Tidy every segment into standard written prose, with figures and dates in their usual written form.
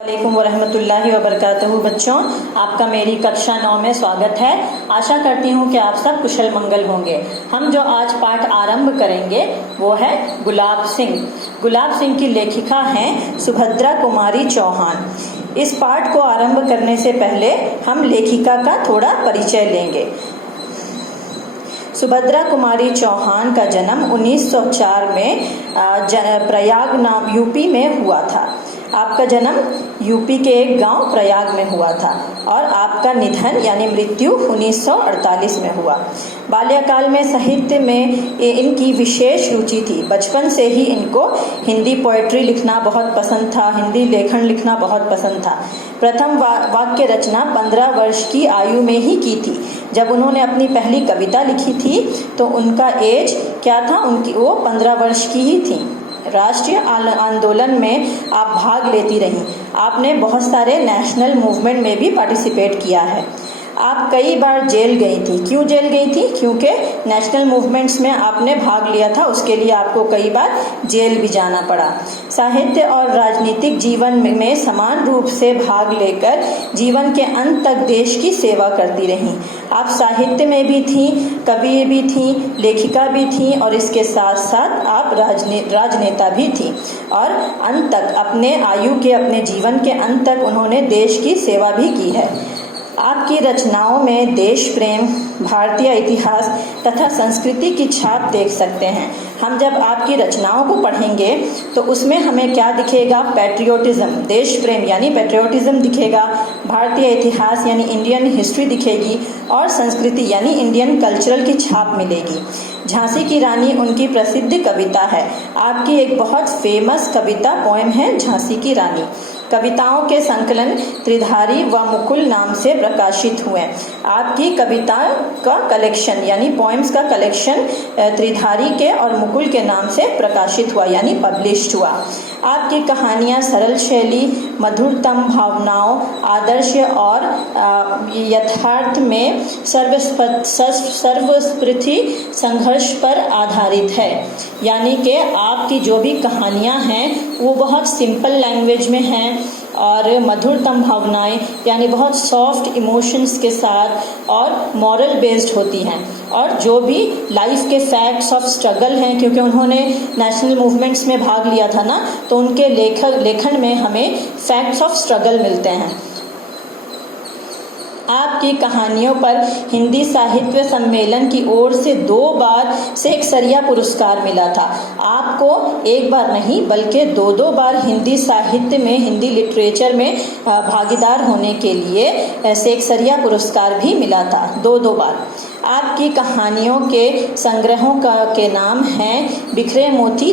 वालेकुम वरहमतुल्लाहि वबरकातुहू। बच्चों, आपका मेरी कक्षा 9 में स्वागत है। आशा करती हूँ कि आप सब कुशल मंगल होंगे। हम जो आज पाठ आरंभ करेंगे वो है गुलाब सिंह। गुलाब सिंह की लेखिका हैं सुभद्रा कुमारी चौहान। इस पाठ को आरंभ करने से पहले हम लेखिका का थोड़ा परिचय लेंगे। सुभद्रा कुमारी चौहान का जन्म 1904 में प्रयाग नाम यूपी में हुआ था। आपका जन्म यूपी के एक गांव प्रयाग में हुआ था और आपका निधन यानी मृत्यु 1948 में हुआ। बाल्यकाल में साहित्य में इनकी विशेष रुचि थी। बचपन से ही इनको हिंदी पोएट्री लिखना बहुत पसंद था, हिंदी लेखन लिखना बहुत पसंद था। प्रथम वाक्य रचना 15 वर्ष की आयु में ही की थी। जब उन्होंने अपनी पहली कविता लिखी थी तो उनका एज क्या था, वो 15 वर्ष की ही थी। राष्ट्रीय आंदोलन में आप भाग लेती रहीं। आपने बहुत सारे नेशनल मूवमेंट में भी पार्टिसिपेट किया है। आप कई बार जेल गई थी। क्यों जेल गई थी? क्योंकि नेशनल मूवमेंट्स में आपने भाग लिया था, उसके लिए आपको कई बार जेल भी जाना पड़ा। साहित्य और राजनीतिक जीवन में समान रूप से भाग लेकर जीवन के अंत तक देश की सेवा करती रहीं। आप साहित्य में भी थी, कवि भी थी, लेखिका भी थी और इसके साथ साथ आप राजनेता भी थी। और अंत तक अपने जीवन के अंत तक उन्होंने देश की सेवा भी की है। आपकी रचनाओं में देश प्रेम, भारतीय इतिहास तथा संस्कृति की छाप देख सकते हैं। हम जब आपकी रचनाओं को पढ़ेंगे तो उसमें हमें क्या दिखेगा? पैट्रियोटिज्म, देश प्रेम यानी पैट्रियोटिज्म दिखेगा, भारतीय इतिहास यानी इंडियन हिस्ट्री दिखेगी और संस्कृति यानी इंडियन कल्चरल की छाप मिलेगी। झांसी की रानी उनकी प्रसिद्ध कविता है। आपकी एक बहुत फेमस कविता पोएम है झांसी की रानी। कविताओं के संकलन त्रिधारी व मुकुल नाम से प्रकाशित हुए। आपकी कविताओं का कलेक्शन यानी पोएम्स का कलेक्शन त्रिधारी के और मुकुल के नाम से प्रकाशित हुआ यानी पब्लिश्ड हुआ। आपकी कहानियाँ सरल शैली, मधुरतम भावनाओं, आदर्श और यथार्थ में सर्वस्पृथी संघर्ष पर आधारित है। यानी कि आपकी जो भी कहानियाँ हैं वो बहुत सिंपल लैंग्वेज में हैं और मधुरतम भावनाएं यानी बहुत सॉफ्ट इमोशंस के साथ और मॉरल बेस्ड होती हैं। और जो भी लाइफ के फैक्ट्स ऑफ स्ट्रगल हैं, क्योंकि उन्होंने नेशनल मूवमेंट्स में भाग लिया था ना, तो उनके लेखन में हमें फैक्ट्स ऑफ स्ट्रगल मिलते हैं। आपकी कहानियों पर हिंदी साहित्य सम्मेलन की ओर से 2 बार सेक्सरिया पुरस्कार मिला था। आपको एक बार नहीं बल्कि 2 बार हिंदी साहित्य में, हिंदी लिटरेचर में भागीदार होने के लिए सेक्सरिया पुरस्कार भी मिला था 2 बार। आपकी कहानियों के संग्रहों के नाम हैं बिखरे मोती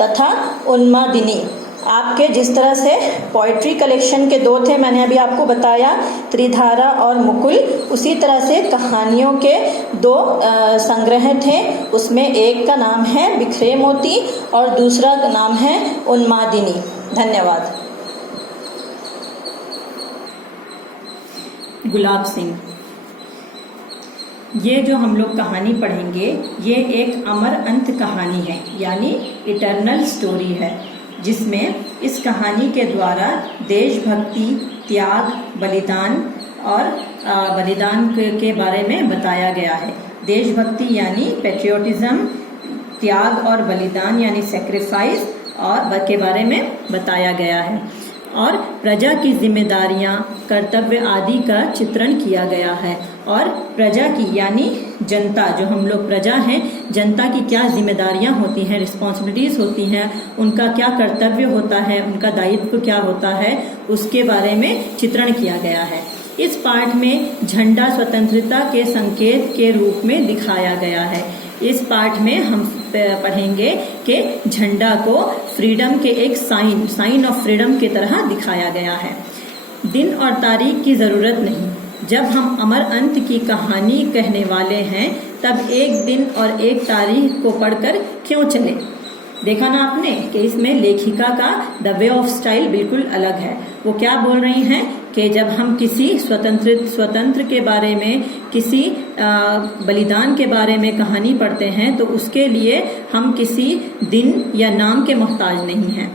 तथा उन्मादिनी। आपके जिस तरह से पोइट्री कलेक्शन के 2 थे, मैंने अभी आपको बताया, त्रिधारा और मुकुल, उसी तरह से कहानियों के 2 संग्रह थे। उसमें एक का नाम है बिखरे मोती और दूसरा का नाम है उन्मादिनी। धन्यवाद। गुलाब सिंह, ये जो हम लोग कहानी पढ़ेंगे ये एक अमर अंत कहानी है यानी इटर्नल स्टोरी है, जिसमें इस कहानी के द्वारा देशभक्ति, त्याग, बलिदान और बलिदान के बारे में बताया गया है। देशभक्ति यानी पेट्रियोटिज्म, त्याग और बलिदान यानी सेक्रीफाइस और के बारे में बताया गया है। और प्रजा की जिम्मेदारियां, कर्तव्य आदि का चित्रण किया गया है। और प्रजा की यानी जनता, जो हम लोग प्रजा हैं, जनता की क्या जिम्मेदारियां होती हैं, रिस्पॉन्सिबिलिटीज होती हैं, उनका क्या कर्तव्य होता है, उनका दायित्व क्या होता है, उसके बारे में चित्रण किया गया है। इस पाठ में झंडा स्वतंत्रता के संकेत के रूप में दिखाया गया है। इस पाठ में हम पढ़ेंगे कि झंडा को फ्रीडम के एक साइन ऑफ फ्रीडम की तरह दिखाया गया है। दिन और तारीख की जरूरत नहीं। जब हम अमर अंत की कहानी कहने वाले हैं तब एक दिन और एक तारीख को पढ़कर क्यों चले? देखा ना आपने कि इसमें लेखिका का द वे ऑफ स्टाइल बिल्कुल अलग है। वो क्या बोल रही हैं कि जब हम किसी स्वतंत्र के बारे में, किसी बलिदान के बारे में कहानी पढ़ते हैं तो उसके लिए हम किसी दिन या नाम के मोहताज नहीं हैं।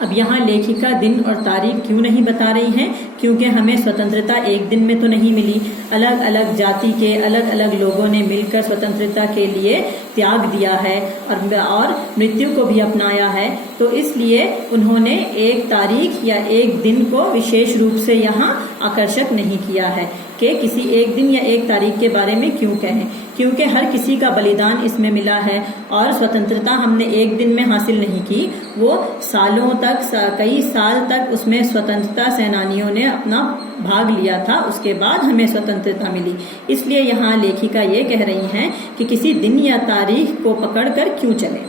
अब यहाँ लेखिका दिन और तारीख क्यों नहीं बता रही हैं? क्योंकि हमें स्वतंत्रता एक दिन में तो नहीं मिली। अलग अलग जाति के अलग अलग लोगों ने मिलकर स्वतंत्रता के लिए त्याग दिया है और मृत्यु को भी अपनाया है। तो इसलिए उन्होंने एक तारीख या एक दिन को विशेष रूप से यहाँ आकर्षक नहीं किया है कि किसी एक दिन या एक तारीख के बारे में क्यों कहें, क्योंकि हर किसी का बलिदान इसमें मिला है और स्वतंत्रता हमने एक दिन में हासिल नहीं की, वो सालों तक कई साल तक उसमें स्वतंत्रता सेनानियों ने अपना भाग लिया था, उसके बाद हमें स्वतंत्रता मिली। इसलिए यहाँ लेखिका ये कह रही हैं कि किसी दिन या तारीख को पकड़कर क्यों चलें।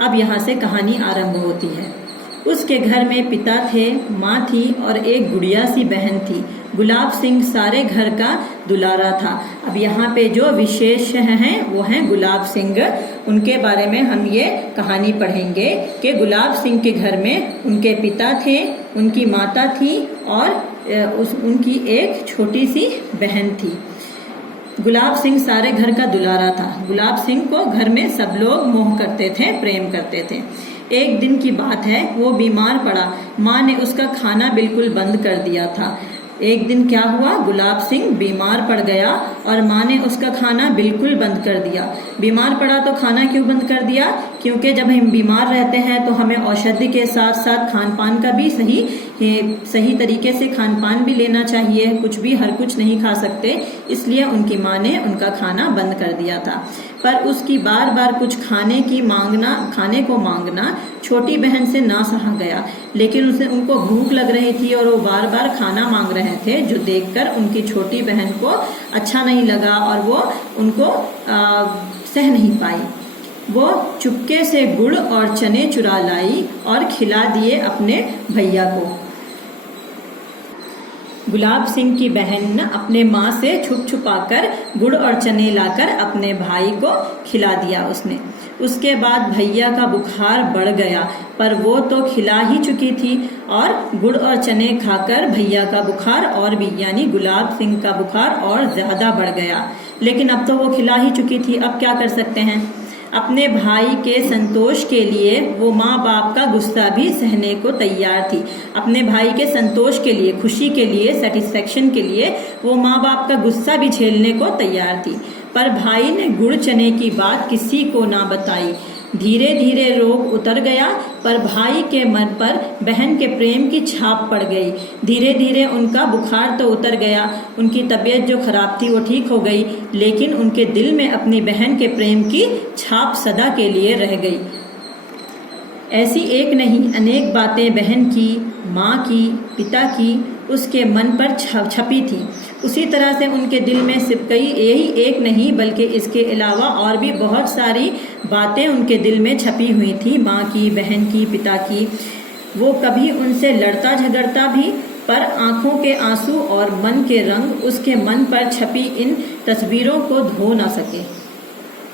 अब यहाँ से कहानी आरंभ होती है। उसके घर में पिता थे, माँ थी और एक गुड़िया सी बहन थी। गुलाब सिंह सारे घर का दुलारा था। अब यहाँ पे जो विशेष हैं वो हैं गुलाब सिंह। उनके बारे में हम ये कहानी पढ़ेंगे कि गुलाब सिंह के घर में उनके पिता थे, उनकी माता थी और उनकी एक छोटी सी बहन थी। गुलाब सिंह सारे घर का दुलारा था। गुलाब सिंह को घर में सब लोग मोह करते थे, प्रेम करते थे। एक दिन की बात है, वो बीमार पड़ा। माँ ने उसका खाना बिल्कुल बंद कर दिया था। एक दिन क्या हुआ, गुलाब सिंह बीमार पड़ गया और माँ ने उसका खाना बिल्कुल बंद कर दिया। बीमार पड़ा तो खाना क्यों बंद कर दिया? क्योंकि जब हम बीमार रहते हैं तो हमें औषधि के साथ साथ खान पान का भी सही तरीके से खान पान भी लेना चाहिए। कुछ भी हर कुछ नहीं खा सकते, इसलिए उनकी माँ ने उनका खाना बंद कर दिया था। पर उसकी बार बार कुछ खाने को मांगना छोटी बहन से ना सहा गया। लेकिन उनको भूख लग रही थी और वो बार बार खाना मांग रहे थे, जो देखकर उनकी छोटी बहन को अच्छा नहीं लगा और वो उनको सह नहीं पाई। वो चुपके से गुड़ और चने चुरा लाई और खिला दिए अपने भैया को। गुलाब सिंह की बहन अपने माँ से छुप छुपाकर गुड़ और चने लाकर अपने भाई को खिला दिया उसने। उसके बाद भैया का बुखार बढ़ गया, पर वो तो खिला ही चुकी थी और गुड़ और चने खाकर भैया का बुखार और भी यानी गुलाब सिंह का बुखार और ज्यादा बढ़ गया। लेकिन अब तो वो खिला ही चुकी थी, अब क्या कर सकते हैं। अपने भाई के संतोष के लिए वो माँ बाप का गुस्सा भी सहने को तैयार थी। अपने भाई के संतोष के लिए, खुशी के लिए, सेटिस्फेक्शन के लिए वो माँ बाप का गुस्सा भी झेलने को तैयार थी। पर भाई ने गुड़ चने की बात किसी को ना बताई। धीरे धीरे रोग उतर गया, पर भाई के मन पर बहन के प्रेम की छाप पड़ गई। धीरे धीरे उनका बुखार तो उतर गया, उनकी तबीयत जो खराब थी वो ठीक हो गई, लेकिन उनके दिल में अपनी बहन के प्रेम की छाप सदा के लिए रह गई। ऐसी एक नहीं अनेक बातें बहन की, माँ की, पिता की उसके मन पर छपी थी। उसी तरह से उनके दिल में सिर्फ यही एक नहीं बल्कि इसके अलावा और भी बहुत सारी बातें उनके दिल में छपी हुई थी, माँ की, बहन की, पिता की। वो कभी उनसे लड़ता झगड़ता भी, पर आंखों के आंसू और मन के रंग उसके मन पर छपी इन तस्वीरों को धो ना सके।